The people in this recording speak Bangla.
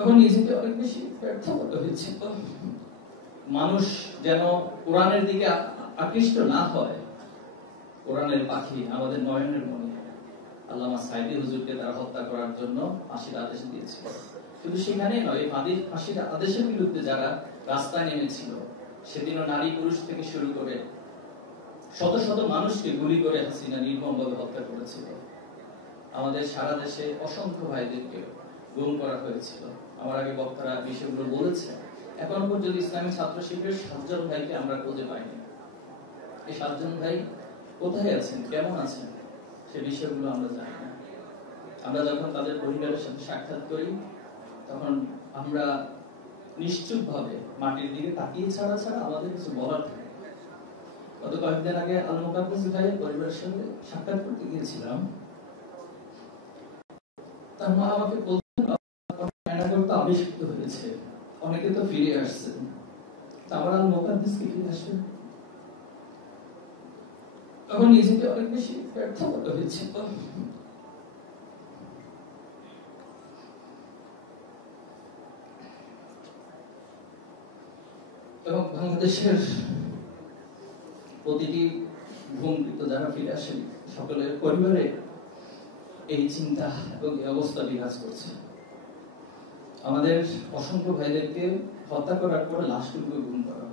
তখন নিজেকে অনেক বেশি ব্যর্থ মনে হয়েছিল। মানুষ যেন কোরআনের দিকে আকৃষ্ট না হয়। কোরআনের পাখি আমাদের নয়নের মণি আল্লামা সাইদি হুজুরকে তারা হত্যা করার জন্য ফাঁসির আদেশ দিয়েছিল। কিন্তু সেখানে নয়, ফাঁসির আদেশের বিরুদ্ধে যারা রাস্তায় নেমেছিল, সেদিনও নারী পুরুষ থেকে শুরু করে শত শত মানুষকে গুলি করে হাসিনা নির্মমভাবে হত্যা করেছিল। আমাদের সারা দেশে অসংখ্য ভাইদেরকে গুম করা হয়েছিল। আমার আগে বক্তারা বিষয়গুলো বলেছে। এখন পর্যন্ত ইসলামী ছাত্র শিবিরের 7 জন ভাইকে আমরা খুঁজে পাইনি। এই 7 জন ভাই কোথায় আছেন, কেমন আছেন, সে বিষয়গুলো আমরা জানি না। আমরা যখন তাদের পরিবারের সাথে সাক্ষাৎ করি, তখন আমরা নিশ্চুপভাবে মাটির দিকে তাকিয়ে ছাড়া আমাদের কিছু বলার থাকে। গত কয়েকদিন আগে আল মুকাদ্দাস ভাইয়ের পরিবারের সাথে সাক্ষাৎ করতে গিয়েছিলাম। তার মা আমাকে বলতেন আবিষ্কৃত হয়েছে, অনেকে তো ফিরে আসছেন, আবার আল মুকাদ্দাস কি ফিরে আসবেন? তখন নিজেকে অনেক বেশি ব্যর্থ মনে হয়েছিল। এবং বাংলাদেশের প্রতিটি ভূমিকৃত যারা ফিরে আসেন, সকলের পরিবারে এই চিন্তা এবং এই অবস্থা বিরাজ করছে। আমাদের অসংখ্য ভাইদেরকে হত্যা করার পরে লাশগুলোকে গুম করা হয়।